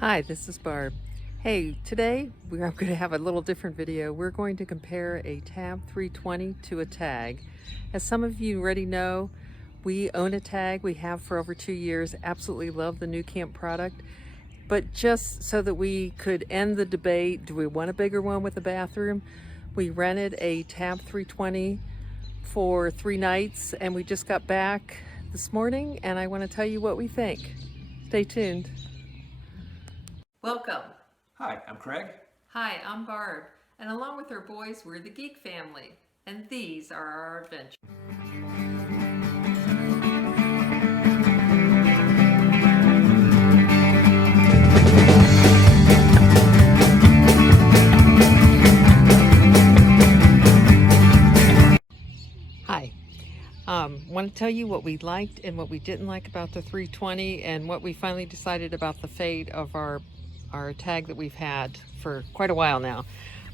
Hi, this is Barb. Hey, today I'm going to have a little different video. We're going to compare a Tab 320 to a tag. As some of you already know, we own a tag. We have for over 2 years. Absolutely love the NuCamp product. But just so that we could end the debate, do we want a bigger one with a bathroom? We rented a Tab 320 for 3 nights and we just got back this morning and I want to tell you what we think. Stay tuned. Welcome. Hi, I'm Craig. Hi, I'm Barb, and along with our boys, we're the Geek Family, and these are our adventures. Hi. Want to tell you what we liked and what we didn't like about the 320 and what we finally decided about the fate of our tag that we've had for quite a while now.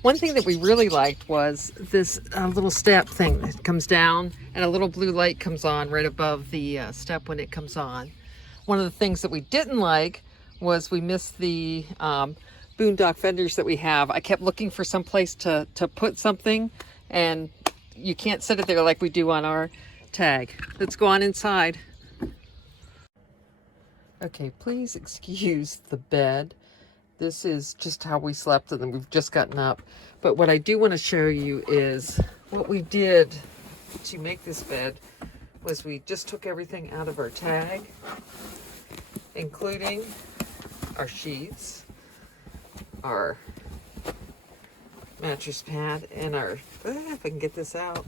One thing that we really liked was this little step thing that comes down and a little blue light comes on right above the step when it comes on. One of the things that we didn't like was we missed the Boondook fenders that we have. I kept looking for some place to put something, and you can't set it there like we do on our tag. Let's go on inside. Okay, please excuse the bed. This is just how we slept and then we've just gotten up. But what I do want to show you is what we did to make this bed was we just took everything out of our tag, including our sheets, our mattress pad, and our, if I can get this out,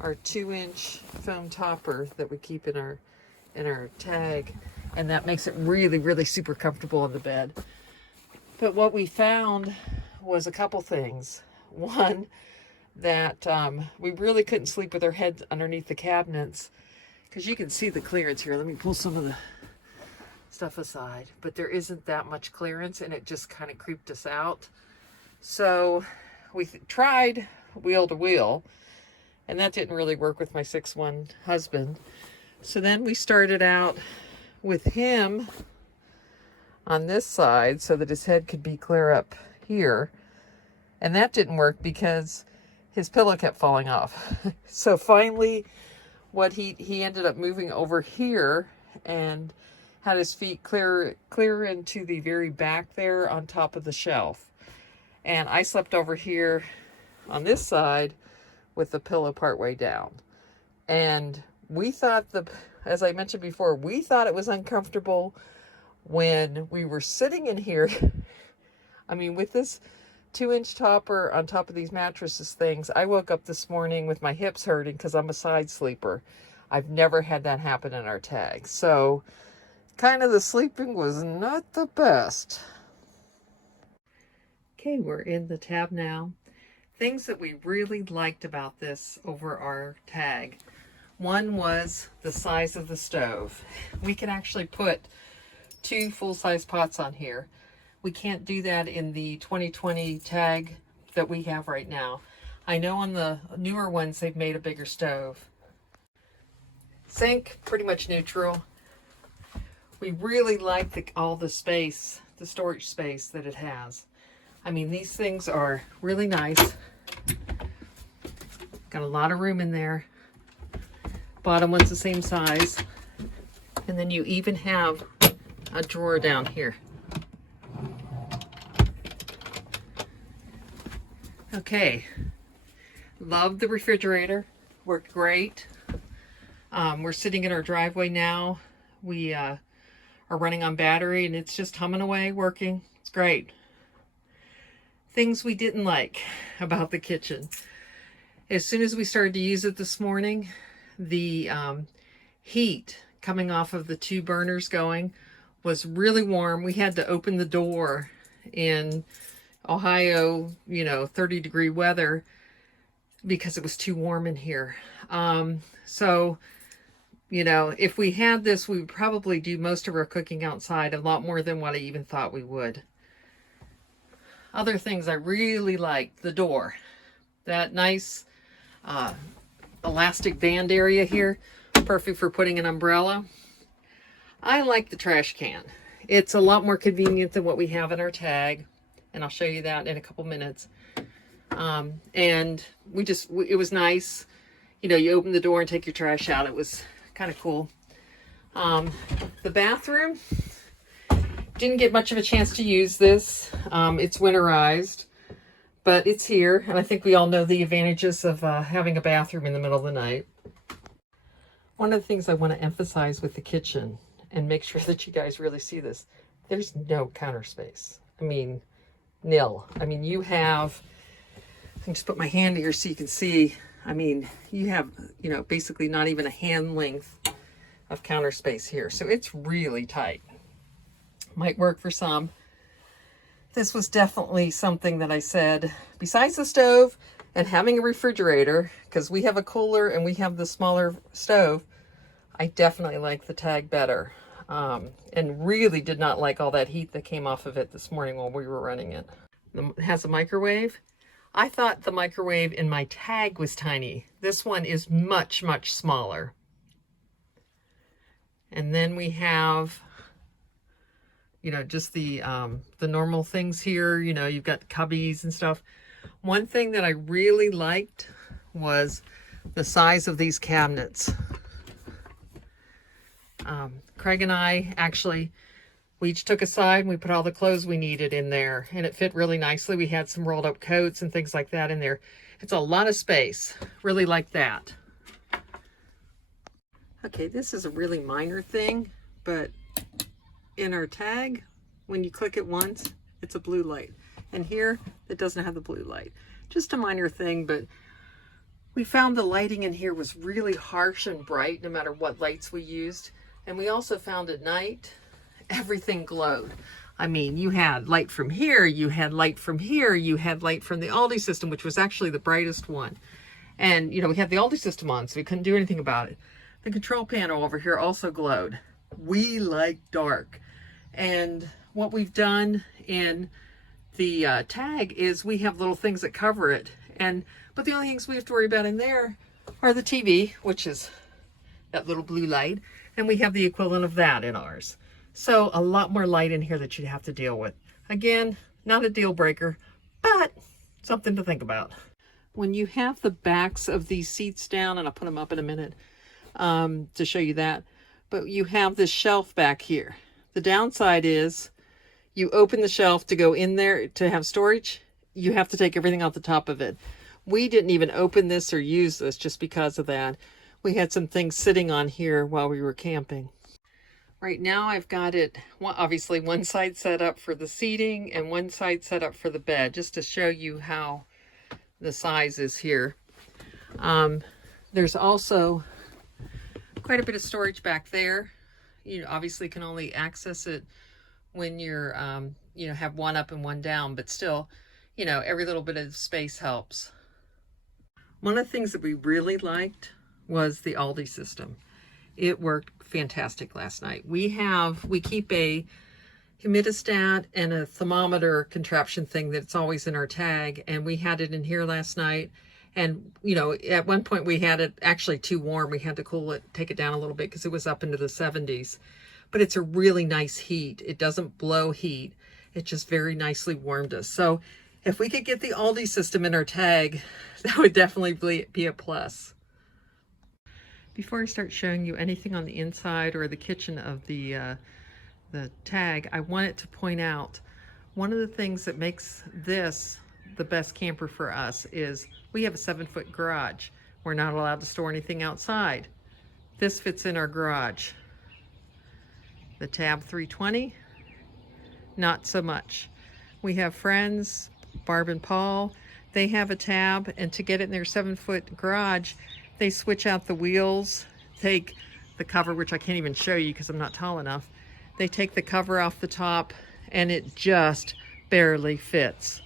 our 2-inch foam topper that we keep in our tag. And that makes it really, really super comfortable on the bed. But what we found was a couple things. One, that we really couldn't sleep with our heads underneath the cabinets because you can see the clearance here. Let me pull some of the stuff aside. But there isn't that much clearance and it just kind of creeped us out. So we tried wheel to wheel and that didn't really work with my 6'1" husband. So then we started out with him on this side so that his head could be clear up here. And that didn't work because his pillow kept falling off. So finally, what he ended up moving over here and had his feet clear into the very back there on top of the shelf. And I slept over here on this side with the pillow partway down. And we thought as I mentioned before, we thought it was uncomfortable when we were sitting in here. I mean, with this 2-inch topper on top of these mattresses things, I woke up this morning with my hips hurting because I'm a side sleeper. I've never had that happen in our tag. So kind of the sleeping was not the best. Okay, we're in the tab now. Things that we really liked about this over our tag. One was the size of the stove. We can actually put 2 full-size pots on here. We can't do that in the 2020 tag that we have right now. I know on the newer ones they've made a bigger stove. Sink, pretty much neutral. We really like all the space, the storage space that it has. I mean, these things are really nice. Got a lot of room in there. Bottom one's the same size. And then you even have a drawer down here. Okay, love the refrigerator, worked great. We're sitting in our driveway now. We are running on battery and it's just humming away, working. It's great. Things we didn't like about the kitchen. As soon as we started to use it this morning, the heat coming off of the 2 burners going was really warm. We had to open the door in Ohio, 30-degree weather because it was too warm in here. So, if we had this, we would probably do most of our cooking outside, a lot more than what I even thought we would. Other things I really liked, the door. That nice elastic band area here, perfect for putting an umbrella. I like the trash can. it's a lot more convenient than what we have in our tag, and I'll show you that in a couple minutes. And it was nice. You know, you open the door and take your trash out. It was kind of cool. The bathroom, didn't get much of a chance to use this. It's winterized, but it's here. And I think we all know the advantages of having a bathroom in the middle of the night. One of the things I want to emphasize with the kitchen, and make sure that you guys really see this, there's no counter space. I mean, nil. I mean, you have, I can just put my hand here so you can see. I mean, you have, you know, basically not even a hand length of counter space here. So it's really tight. Might work for some. This was definitely something that I said, besides the stove and having a refrigerator, because we have a cooler and we have the smaller stove, I definitely like the Tag better. And really did not like all that heat that came off of it this morning while we were running it. It has a microwave. I thought the microwave in my Tag was tiny. This one is much, much smaller. And then we have, you know, just the normal things here. You know, you've got cubbies and stuff. One thing that I really liked was the size of these cabinets. Craig and I actually, we each took a side and we put all the clothes we needed in there, and it fit really nicely. We had some rolled up coats and things like that in there. It's a lot of space. Really like that. Okay, this is a really minor thing, but in our Tag, when you click it once, it's a blue light. And here, it doesn't have the blue light. Just a minor thing, but we found the lighting in here was really harsh and bright no matter what lights we used. And we also found at night, everything glowed. I mean, you had light from here, you had light from here, you had light from the Aldi system, which was actually the brightest one. And, you know, we had the Aldi system on, so we couldn't do anything about it. The control panel over here also glowed. We like dark. And what we've done in the Tag is we have little things that cover it. But the only things we have to worry about in there are the TV, which is that little blue light. And we have the equivalent of that in ours. So a lot more light in here that you'd have to deal with. Again, not a deal breaker, but something to think about. When you have the backs of these seats down, and I'll put them up in a minute to show you that, but you have this shelf back here. The downside is you open the shelf to go in there to have storage, you have to take everything off the top of it. We didn't even open this or use this just because of that. We had some things sitting on here while we were camping. Right now I've got it, obviously one side set up for the seating and one side set up for the bed, just to show you how the size is here. There's also quite a bit of storage back there. You obviously can only access it when you're, you know, have one up and one down, but still, you know, every little bit of space helps. One of the things that we really liked was the Aldi system. It worked fantastic last night. We keep a humidistat and a thermometer contraption thing that's always in our Tag, and we had it in here last night. And, you know, at one point we had it actually too warm. We had to cool it, take it down a little bit because it was up into the 70s. But it's a really nice heat. It doesn't blow heat. It just very nicely warmed us. So if we could get the Aldi system in our Tag, that would definitely be a plus. Before I start showing you anything on the inside or the kitchen of the Tag, I wanted to point out one of the things that makes this the best camper for us is we have a 7-foot garage. We're not allowed to store anything outside. This fits in our garage. The Tab 320, not so much. We have friends, Barb and Paul, they have a Tab, and to get it in their 7-foot garage, they switch out the wheels, take the cover, which I can't even show you because I'm not tall enough. They take the cover off the top and it just barely fits.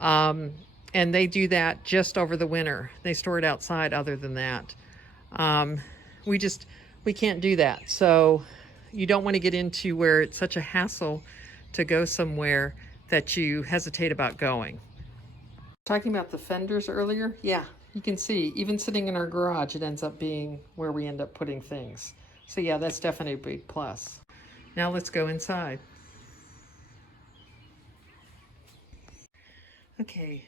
And they do that just over the winter. They store it outside other than that. We can't do that. So you don't want to get into where it's such a hassle to go somewhere that you hesitate about going. Talking about the fenders earlier, yeah, you can see, even sitting in our garage, it ends up being where we end up putting things. So yeah, that's definitely a big plus. Now let's go inside. Okay,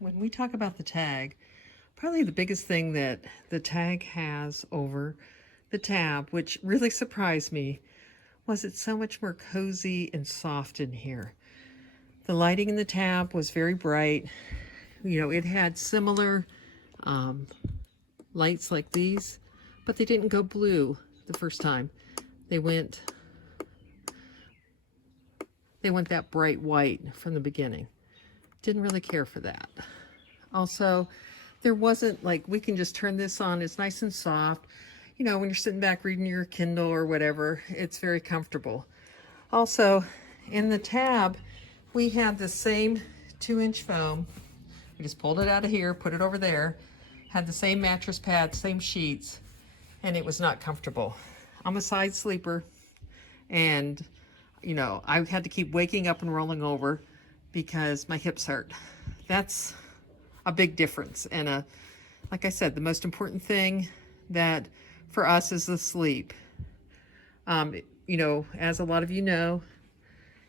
when we talk about the tag, probably the biggest thing that the tag has over the tab, which really surprised me, was it's so much more cozy and soft in here. The lighting in the tab was very bright. You know, it had similar lights like these, but they didn't go blue the first time. They went that bright white from the beginning. Didn't really care for that. Also, there wasn't like, we can just turn this on. It's nice and soft. You know, when you're sitting back reading your Kindle or whatever, it's very comfortable. Also, in the tab, we had the same 2-inch foam. We just pulled it out of here, put it over there, had the same mattress pad, same sheets, and it was not comfortable. I'm a side sleeper, and you know, I had to keep waking up and rolling over because my hips hurt. That's a big difference. And like I said, the most important thing that for us is the sleep. You know, as a lot of you know,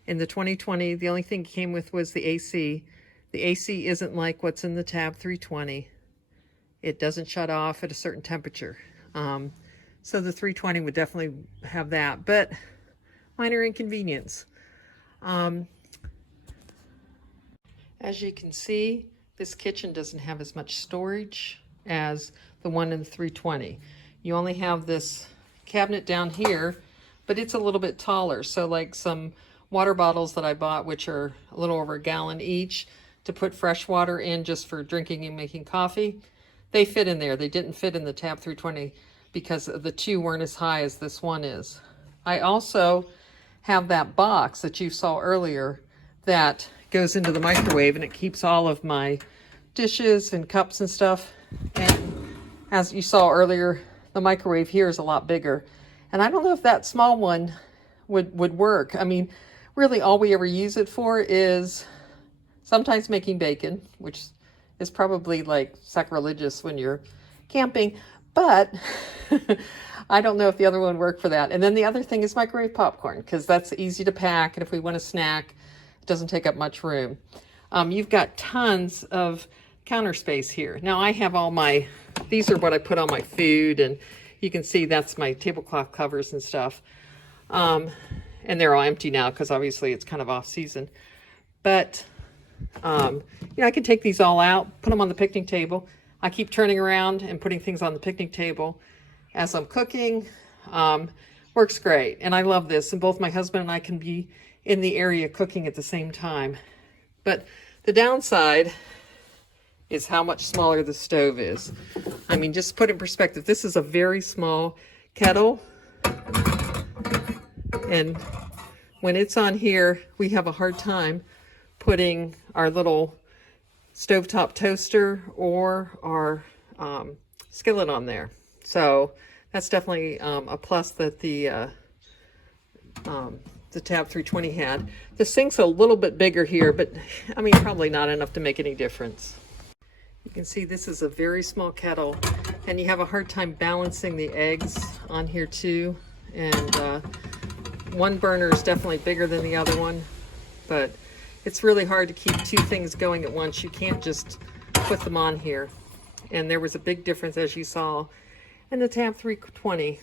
in the 2020, the only thing it came with was the AC. The AC isn't like what's in the Tab 320. It doesn't shut off at a certain temperature. So the 320 would definitely have that, but minor inconvenience. As you can see, this kitchen doesn't have as much storage as the one in the 320. You only have this cabinet down here, but it's a little bit taller. So like some water bottles that I bought, which are a little over a gallon each, to put fresh water in just for drinking and making coffee, they fit in there. They didn't fit in the Tab 320 because the two weren't as high as this one is. I also have that box that you saw earlier that goes into the microwave, and it keeps all of my dishes and cups and stuff. And as you saw earlier, the microwave here is a lot bigger. And I don't know if that small one would work. I mean, really all we ever use it for is sometimes making bacon, which is probably like sacrilegious when you're camping, but I don't know if the other one worked for that. And then the other thing is microwave popcorn, because that's easy to pack, and if we want a snack, it doesn't take up much room. You've got tons of counter space here. Now I have all my, these are what I put on my food, and you can see that's my tablecloth covers and stuff. And they're all empty now because obviously it's kind of off season. But, you know, I can take these all out, put them on the picnic table. I keep turning around and putting things on the picnic table as I'm cooking. Works great. And I love this. And both my husband and I can be in the area cooking at the same time. But the downside is how much smaller the stove is. I mean, just put in perspective, this is a very small kettle. And when it's on here, we have a hard time putting our little stovetop toaster or our skillet on there. So that's definitely a plus that the Tab 320 had. The sink's a little bit bigger here, but I mean, probably not enough to make any difference. You can see this is a very small kettle, and you have a hard time balancing the eggs on here too. And one burner is definitely bigger than the other one, but it's really hard to keep two things going at once. You can't just put them on here. And there was a big difference, as you saw, in the Tab 320.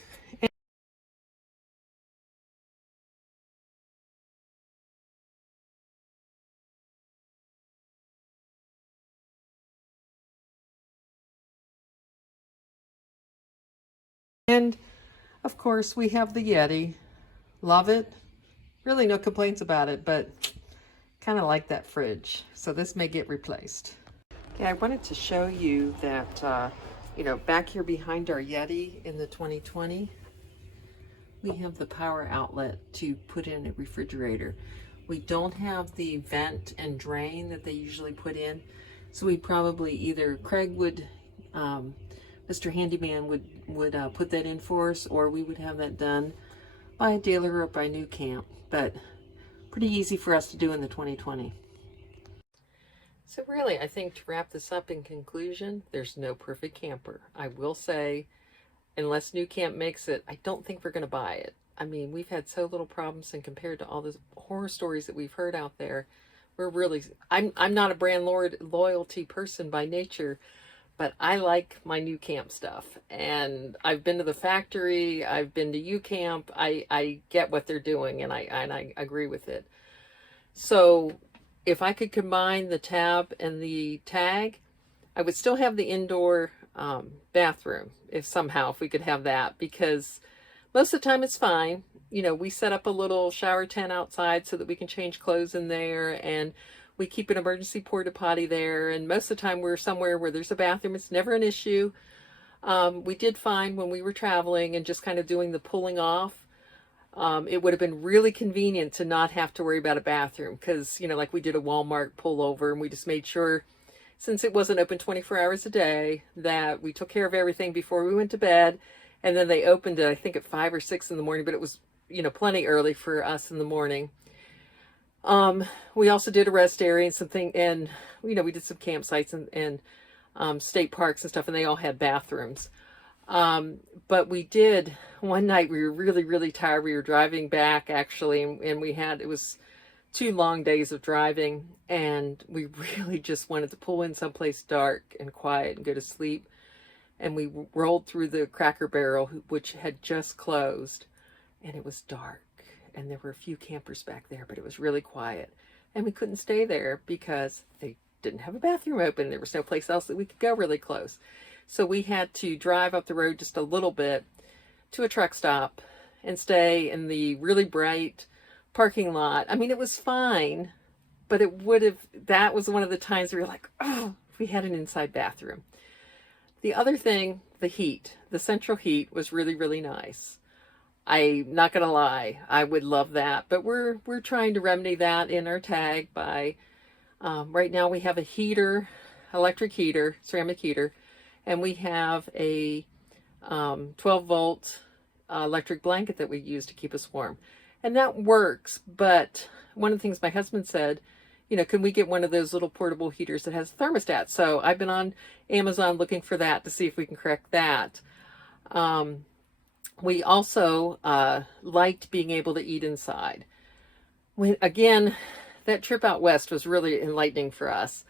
And of course, we have the Yeti. Love it. Really no complaints about it, but kind of like that fridge. So this may get replaced. Okay, I wanted to show you that, you know, back here behind our Yeti in the 2020, we have the power outlet to put in a refrigerator. We don't have the vent and drain that they usually put in. So we probably either, Craig would, Mr. Handyman would put that in for us, or we would have that done by a dealer or by NuCamp. But pretty easy for us to do in the 2020. So really, I think to wrap this up in conclusion, there's no perfect camper. I will say, unless NuCamp makes it, I don't think we're going to buy it. I mean, we've had so little problems, and compared to all the horror stories that we've heard out there, I'm not a brand loyalty person by nature, but I like my NuCamp stuff. And I've been to the factory, I've been to UCamp. I get what they're doing, and I agree with it. So if I could combine the tab and the tag, I would still have the indoor bathroom if we could have that, because most of the time it's fine. You know, we set up a little shower tent outside so that we can change clothes in there, and we keep an emergency porta potty there. And most of the time we're somewhere where there's a bathroom. It's never an issue. We did find when we were traveling and just kind of doing the pulling off, it would have been really convenient to not have to worry about a bathroom, because, you know, like we did a Walmart pullover, and we just made sure, since it wasn't open 24 hours a day, that we took care of everything before we went to bed. And then they opened it, I think, at 5 or 6 in the morning, but it was, you know, plenty early for us in the morning. We also did a rest area and something, and, you know, we did some campsites and state parks and stuff, and they all had bathrooms. But we did, one night we were really, really tired. We were driving back, actually, and it was 2 long days of driving, and we really just wanted to pull in someplace dark and quiet and go to sleep. And we rolled through the Cracker Barrel, which had just closed, and it was dark, and there were a few campers back there, but it was really quiet, and we couldn't stay there because they didn't have a bathroom open. There was no place else that we could go really close. So we had to drive up the road just a little bit to a truck stop and stay in the really bright parking lot. I mean, it was fine, but that was one of the times we were like, oh, if we had an inside bathroom. The other thing, the central heat was really, really nice. I'm not going to lie, I would love that, but we're trying to remedy that in our tag by, right now we have a heater, electric heater, ceramic heater, and we have a 12-volt electric blanket that we use to keep us warm. And that works, but one of the things my husband said, you know, can we get one of those little portable heaters that has a thermostat? So I've been on Amazon looking for that to see if we can correct that. We also liked being able to eat inside. Again, that trip out west was really enlightening for us.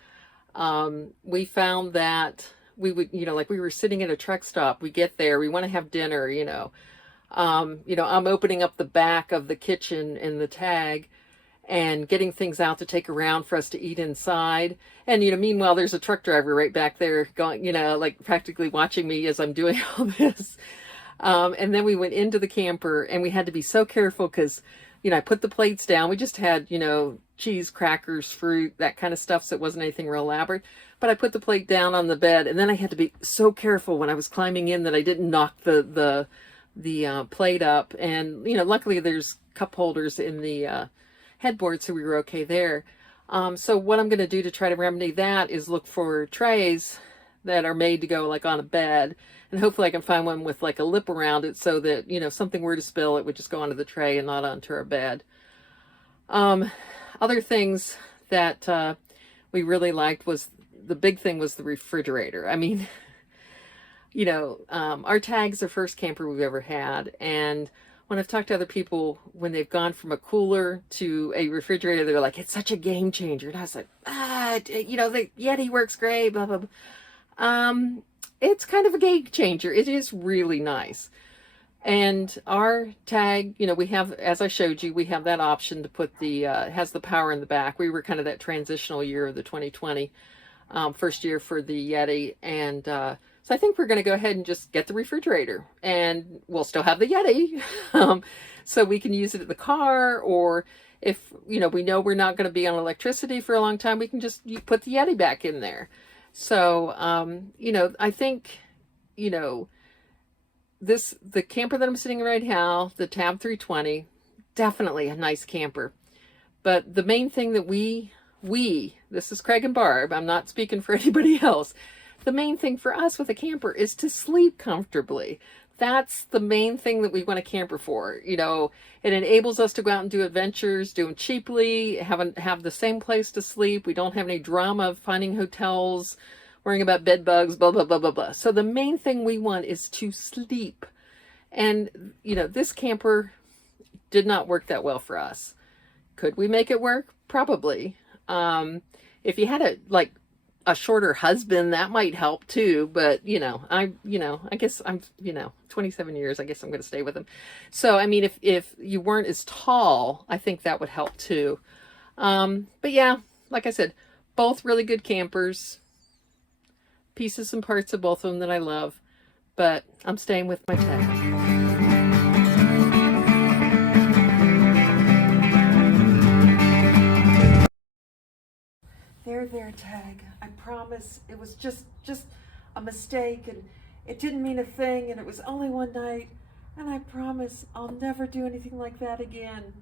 We found that we would, you know, like we were sitting at a truck stop, we get there, we want to have dinner, you know, I'm opening up the back of the kitchen in the tag and getting things out to take around for us to eat inside. And, you know, meanwhile, there's a truck driver right back there going, you know, like practically watching me as I'm doing all this. And then we went into the camper, and we had to be so careful because, you know, I put the plates down. We just had, you know, cheese, crackers, fruit, that kind of stuff. So it wasn't anything real elaborate, but I put the plate down on the bed, and then I had to be so careful when I was climbing in that I didn't knock the plate up. And, you know, luckily there's cup holders in the headboard, so we were okay there. So what I'm going to do to try to remedy that is look for trays that are made to go like on a bed, and hopefully I can find one with like a lip around it so that, you know, if something were to spill, it would just go onto the tray and not onto our bed. Other things that we really liked the big thing was the refrigerator. I mean, you know, our tag's the first camper we've ever had, and when I've talked to other people, when they've gone from a cooler to a refrigerator, they're like, it's such a game changer. And I was like, you know, the Yeti works great, blah, blah, blah. It's kind of a game changer. It is really nice. And our tag, you know, we have, as I showed you, we have that option to put it has the power in the back. We were kind of that transitional year of the 2020, first year for the Yeti. And so I think we're going to go ahead and just get the refrigerator, and we'll still have the Yeti. So we can use it in the car, or if, you know, we know we're not going to be on electricity for a long time, we can just put the Yeti back in there. So, you know, I think, you know, the camper that I'm sitting in right now, the Tab 320, definitely a nice camper. But the main thing that this is Craig and Barb, I'm not speaking for anybody else. The main thing for us with a camper is to sleep comfortably. That's the main thing that we want a camper for. You know, it enables us to go out and do adventures, do them cheaply, have the same place to sleep. We don't have any drama of finding hotels, worrying about bed bugs, blah, blah, blah, blah, blah. So the main thing we want is to sleep. And, you know, this camper did not work that well for us. Could we make it work? Probably. If you had a shorter husband, that might help too. But I guess I'm 27 years. I guess I'm going to stay with him. So I mean, if you weren't as tall, I think that would help too. But yeah, like I said, both really good campers. Pieces and parts of both of them that I love. But I'm staying with my tag. There, Tag. I promise it was just a mistake, and it didn't mean a thing, and it was only one night, and I promise I'll never do anything like that again.